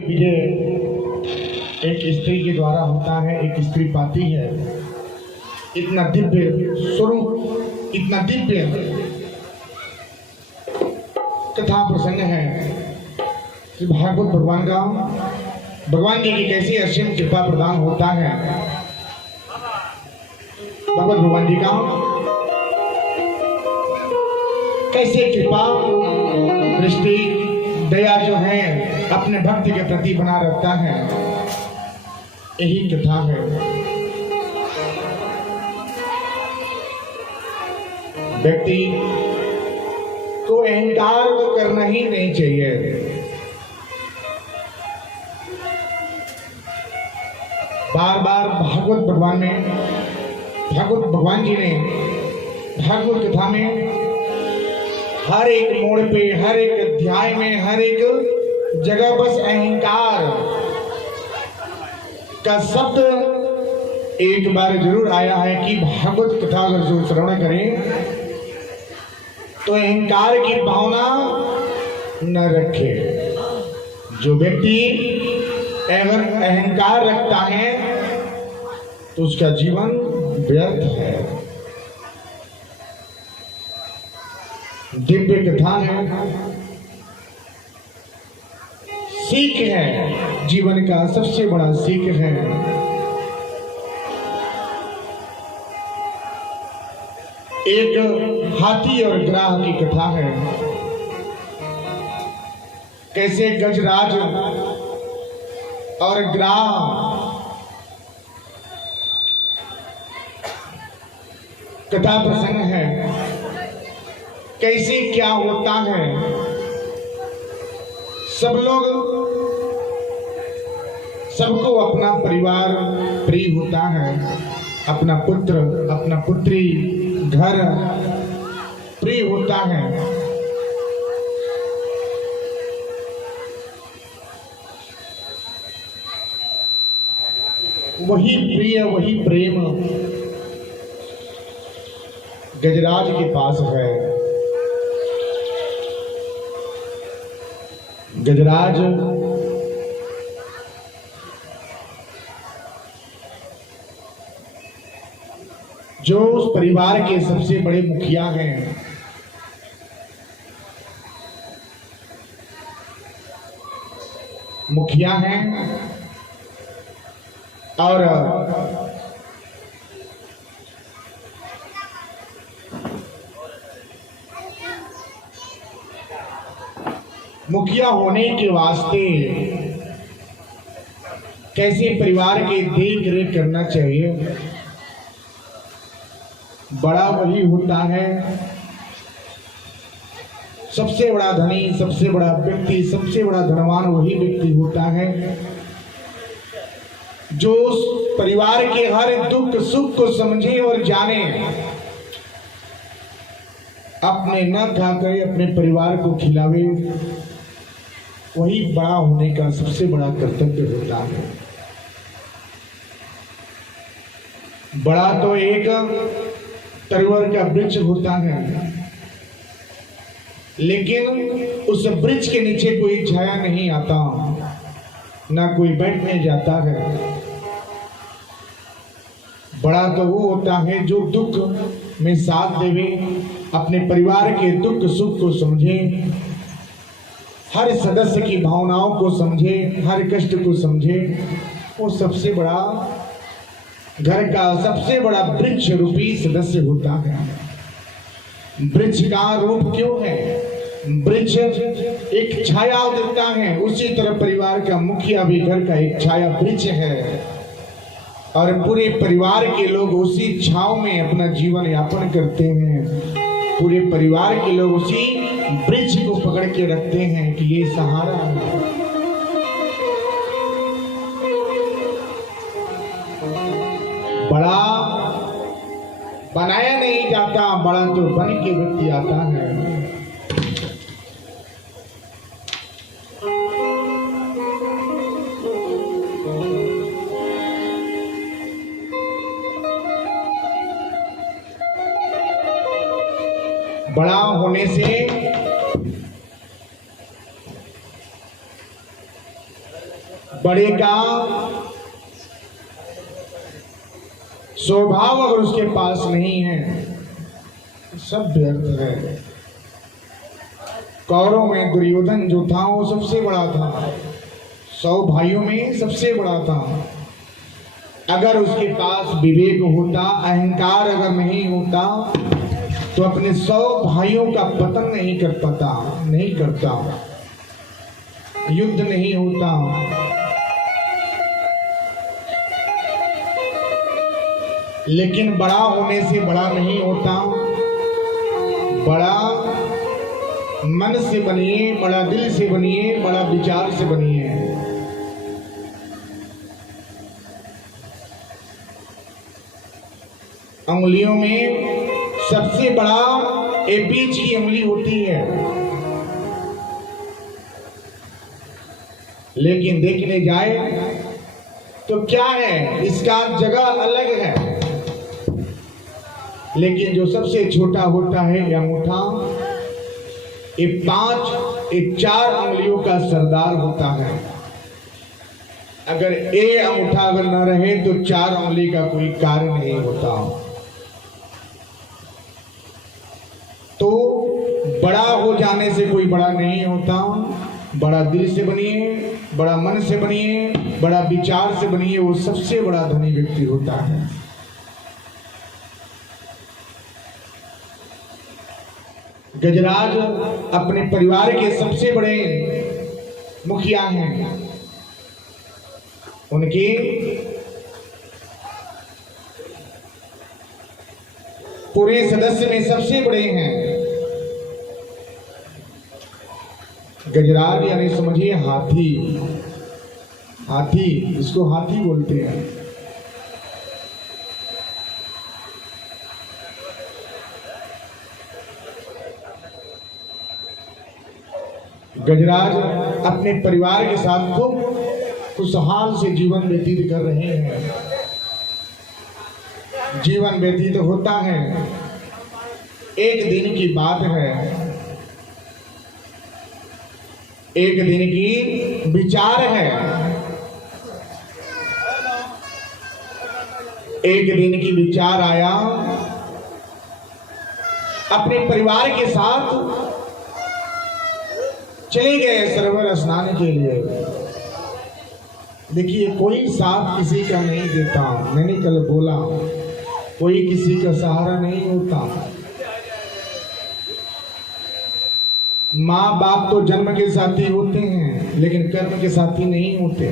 विजय एक स्त्री के द्वारा होता है, एक स्त्री पाती है। इतना दिव्य स्वरूप, इतना दिव्य कथा प्रसंग है कि भागवत भगवान का, भगवान जी की कैसी असीम कृपा प्रदान होता है। भगवत भगवान जी का कैसे कृपा दृष्टि दया जो है अपने भक्ति के प्रति बना रखता है, यही कथा है। व्यक्ति को अहंकार तो करना ही नहीं चाहिए। बार बार भागवत भगवान में, भागवत भगवान जी ने भागवत कथा में हर एक मोड़ पे, हर एक अध्याय में, हर एक जगह बस अहंकार का शब्द एक बार जरूर आया है कि भागवत कथा अगर जो श्रवण करें तो अहंकार की भावना न रखे। जो व्यक्ति अगर अहंकार रखता है तो उसका जीवन व्यर्थ है। दिव्य कथा है, सीख है, जीवन का सबसे बड़ा सीख है। एक हाथी और ग्राह की कथा है। कैसे गजराज और ग्राह कथा प्रसंग है। कैसे क्या होता है, सब लोग, सबको अपना परिवार प्रिय होता है, अपना पुत्र, अपना पुत्री, घर प्रिय होता है। वही प्रिय, वही प्रेम गजराज के पास है। गजराज जो उस परिवार के सबसे बड़े मुखिया हैं, मुखिया हैं और मुखिया होने के वास्ते कैसे परिवार के देख रेख करना चाहिए। बड़ा वही होता है, सबसे बड़ा धनी, सबसे बड़ा व्यक्ति, सबसे बड़ा धनवान वही व्यक्ति होता है जो उस परिवार के हर दुख सुख को समझे और जाने। अपने न खाकर अपने परिवार को खिलावे, वही बड़ा होने का सबसे बड़ा कर्तव्य होता है। बड़ा तो एक तरवर का वृक्ष होता है, लेकिन उस वृक्ष के नीचे कोई छाया नहीं आता, ना कोई बैठने जाता है। बड़ा तो वो होता है जो दुख में साथ देवे, अपने परिवार के दुख सुख को समझे, हर सदस्य की भावनाओं को समझे, हर कष्ट को समझे। वो सबसे बड़ा, घर का सबसे बड़ा वृक्ष रूपी सदस्य होता है। वृक्ष का रूप क्यों है? वृक्ष एक छाया देता है, उसी तरह परिवार का मुखिया भी घर का एक छाया वृक्ष है और पूरे परिवार के लोग उसी छांव में अपना जीवन यापन करते हैं। पूरे परिवार के लोग उसी वृक्ष को पकड़ के रखते हैं कि ये सहारा है। बड़ा बनाया नहीं जाता, बड़ा तो बन के व्यक्ति आता है। बड़ा होने से बड़े का स्वभाव अगर उसके पास नहीं है, सब व्यर्थ है। कौरवों में दुर्योधन जो था वो सबसे बड़ा था, 100 भाइयों में सबसे बड़ा था। अगर उसके पास विवेक होता, अहंकार अगर नहीं होता, तो अपने 100 भाइयों का पतन नहीं कर पाता, नहीं करता, युद्ध नहीं होता। लेकिन बड़ा होने से बड़ा नहीं होता। बड़ा मन से बनिए, बड़ा दिल से बनिए, बड़ा विचार से बनिए। अंगुलियों में सबसे बड़ा ये बीच की उंगली होती है, लेकिन देखने जाए तो क्या है, इसका जगह अलग है। लेकिन जो सबसे छोटा होता है ये अंगूठा, ये 4 अंगुलियों का सरदार होता है। अगर ये अंगूठा अगर न रहे तो 4 अंगुली का कोई कार्य नहीं होता। तो बड़ा हो जाने से कोई बड़ा नहीं होता। बड़ा दिल से बनिए, बड़ा मन से बनिए, बड़ा विचार से बनिए, वो सबसे बड़ा धनी व्यक्ति होता है। गजराज अपने परिवार के सबसे बड़े मुखिया हैं। उनके पूरे सदस्य में सबसे बड़े हैं। गजराज यानी समझिए हाथी। हाथी, इसको हाथी बोलते हैं। गजराज अपने परिवार के साथ खूब खुशहाल से जीवन व्यतीत कर रहे हैं। जीवन व्यतीत होता है। एक दिन की बात है, एक दिन की विचार है। एक दिन की विचार आया, अपने परिवार के साथ चले गए सरोवर स्नान के लिए। देखिए, कोई साथ किसी का नहीं देता। मैंने कल बोला, कोई किसी का सहारा नहीं होता। माँ बाप तो जन्म के साथी होते हैं, लेकिन कर्म के साथी नहीं होते।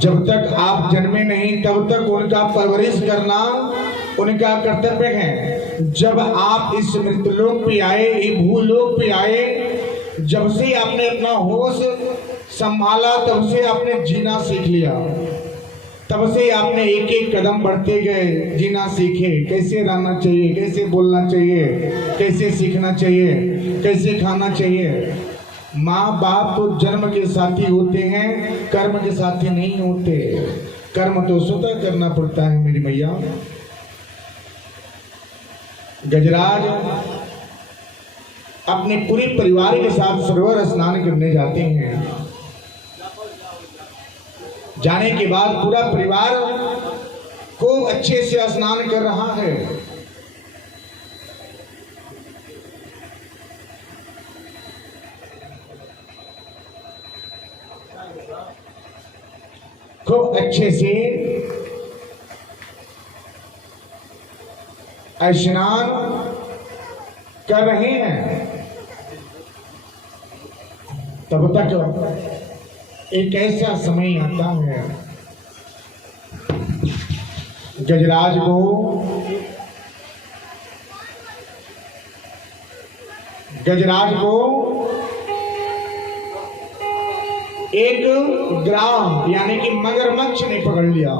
जब तक आप जन्मे नहीं तब तक उनका परवरिश करना उनका कर्तव्य है। जब आप इस मृतलोक पे आए, ये भूलोक पे आए, जब से आपने अपना होश संभाला तब से आपने जीना सीख लिया। तब से आपने एक एक कदम बढ़ते गए, जीना सीखे, कैसे रहना चाहिए, कैसे बोलना चाहिए, कैसे सीखना चाहिए, कैसे खाना चाहिए। माँ बाप तो जन्म के साथी होते हैं, कर्म के साथी नहीं होते। कर्म तो स्वतः करना पड़ता है मेरी मैया। गजराज अपने पूरे परिवार के साथ सरोवर स्नान करने जाते हैं। जाने के बाद पूरा परिवार खूब अच्छे से स्नान कर रहा है। खूब अच्छे से स्नान कर रहे हैं। तब तक एक ऐसा समय आता है, गजराज को एक ग्राह यानी कि मगरमच्छ ने पकड़ लिया।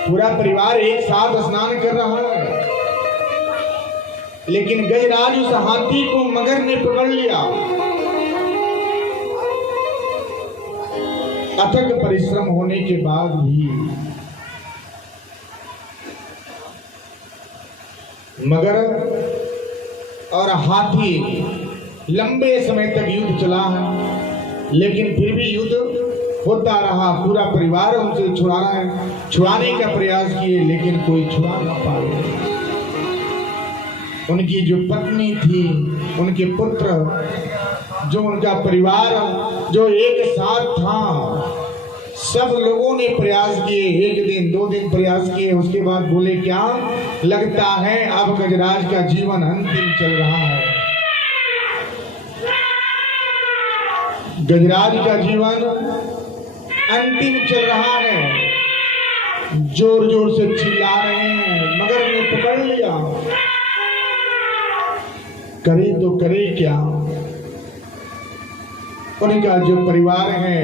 पूरा परिवार एक साथ स्नान कर रहा है, लेकिन गजराज उस हाथी को मगर ने पकड़ लिया। अथक परिश्रम होने के बाद भी मगर और हाथी लंबे समय तक युद्ध चला है, लेकिन फिर भी युद्ध होता रहा। पूरा परिवार उनसे छुड़ाने का प्रयास किए, लेकिन कोई छुड़ा ना पाए। उनकी जो पत्नी थी, उनके पुत्र, जो उनका परिवार जो एक साथ था, सब लोगों ने प्रयास किए। 1 दिन 2 दिन प्रयास किए, उसके बाद बोले क्या, लगता है अब गजराज का जीवन अंतिम चल रहा है। गजराज का जीवन अंतिम चल रहा है। जोर जोर से चिल्ला रहे हैं, मगर ने पकड़ लिया। करे तो करे क्या। उनका जो परिवार है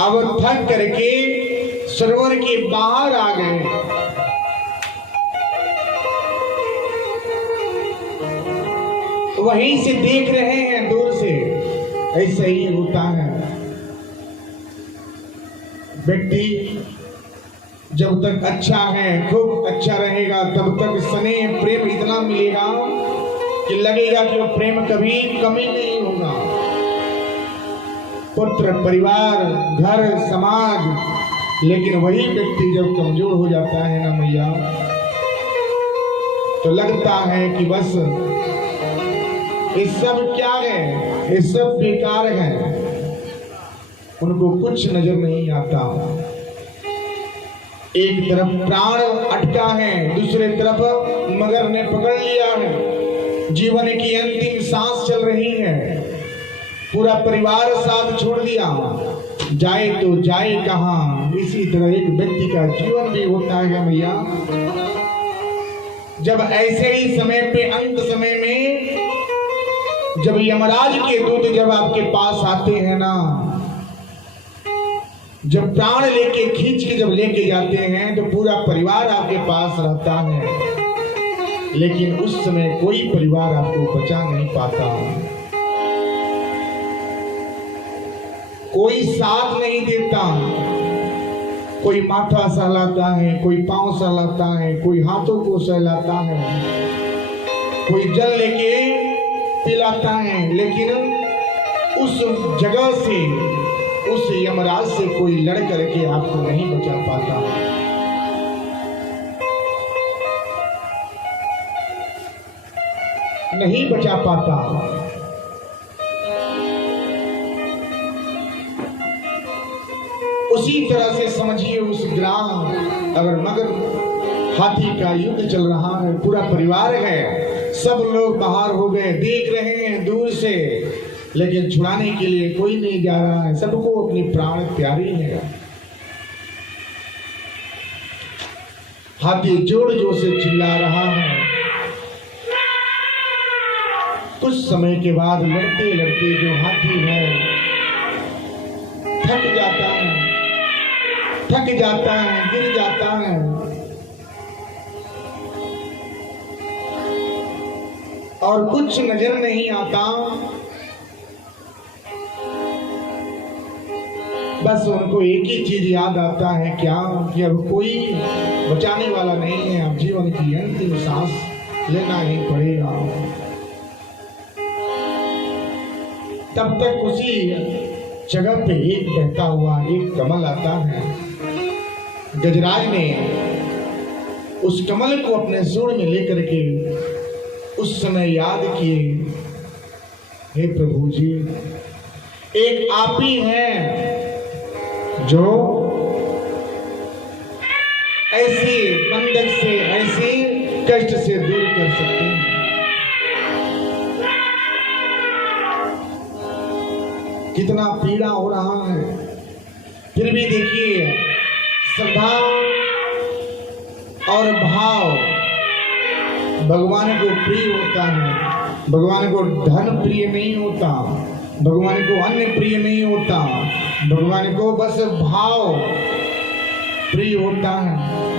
अब थक करके सरोवर के बाहर आ गए। वहीं से देख रहे हैं दूर से। ऐसा ही होता है, व्यक्ति जब तक अच्छा है, खूब अच्छा रहेगा, तब तक स्नेह प्रेम इतना मिलेगा कि लगेगा कि वो प्रेम कभी कमी नहीं होगा। पुत्र, परिवार, घर, समाज। लेकिन वही व्यक्ति जब कमजोर हो जाता है ना मैया, तो लगता है कि बस ये सब क्या है, ये सब बेकार है। उनको कुछ नजर नहीं आता। एक तरफ प्राण अटका है, दूसरे तरफ मगर ने पकड़ लिया है। जीवन की अंतिम सांस चल रही है। पूरा परिवार साथ छोड़ दिया, जाए तो जाए कहां। इसी तरह एक व्यक्ति का जीवन भी होता है भैया। जब ऐसे ही समय पे, अंत समय में, जब यमराज के दूत जब आपके पास आते हैं ना, जब प्राण लेके खींच के जब लेके जाते हैं, तो पूरा परिवार आपके पास रहता है, लेकिन उस समय कोई परिवार आपको बचा नहीं पाता। कोई साथ नहीं देता। कोई माथा सहलाता है, कोई पांव सहलाता है, कोई हाथों को सहलाता है, कोई जल लेके पिलाता है, लेकिन उस जगह से, उस यमराज से कोई लड़ करके आपको नहीं बचा पाता। नहीं बचा पाता। उसी तरह से समझिए उस ग्राम, अगर मगर हाथी का युद्ध चल रहा है, पूरा परिवार है, सब लोग बाहर हो गए, देख रहे हैं दूर से, लेकिन छुड़ाने के लिए कोई नहीं जा रहा है। सबको अपनी प्राण प्यारी है। हाथी जोर जोर से चिल्ला रहा है। कुछ समय के बाद लड़ते लड़ते जो हाथी है थक जाता है, गिर जाता है। और कुछ नजर नहीं आता। बस उनको एक ही चीज याद आता है, क्या, कि अब कोई बचाने वाला नहीं है, अब जीवन की अंतिम सांस लेना ही पड़ेगा। तब तक उसी जगह पे एक बहता हुआ एक कमल आता है। गजराज ने उस कमल को अपने सूंड में लेकर के उस समय याद किए, हे प्रभु जी, एक आप ही हैं जो ऐसे बंधक से, ऐसे कष्ट से दूर कर सकते हैं। कितना पीड़ा हो रहा है, फिर भी देखिए श्रद्धा और भाव भगवान को प्रिय होता है। भगवान को धन प्रिय नहीं होता, भगवान को अन्न प्रिय नहीं होता, भगवान को बस भाव प्रिय होता है।